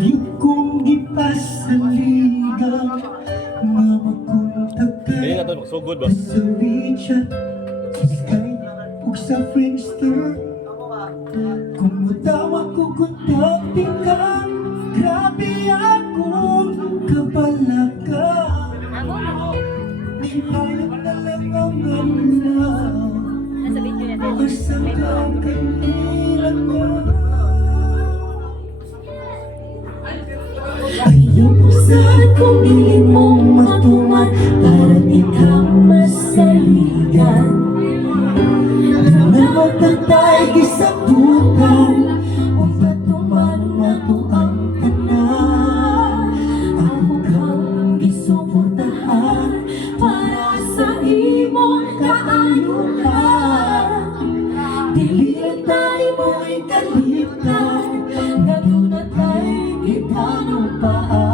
Di kong ipasaligang Nga na to, so good ba? Sa WeChat Sa Skype Ug sa Friendster Kung mutawa ko kontaktin ka Grabe akong kabalaga Di hayop na lang ang amla. Asa ka kanila ko kung dili mo matuman Para ka masaligan. Na magtatay gisabutan O patuman na to ang Ako kang Para sa imong kaayuhan. Dili tayo mo'y kalitan na tayo ipanupaan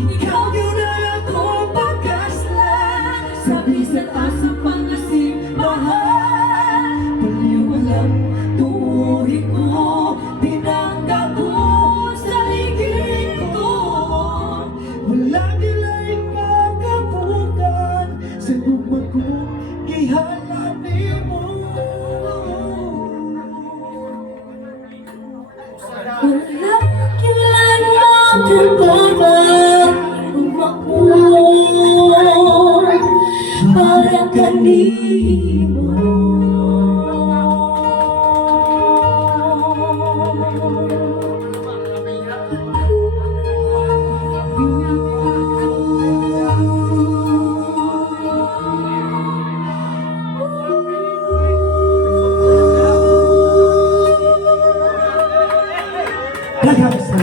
Ikaw yun na akong pagkaslan Sa bisan asa pangasimbahan Paliwalang tuwing ko Tinanggal ko sa ligid ko nila'y magabutan Sa gihalanin mo Wala, mo thân đi buồn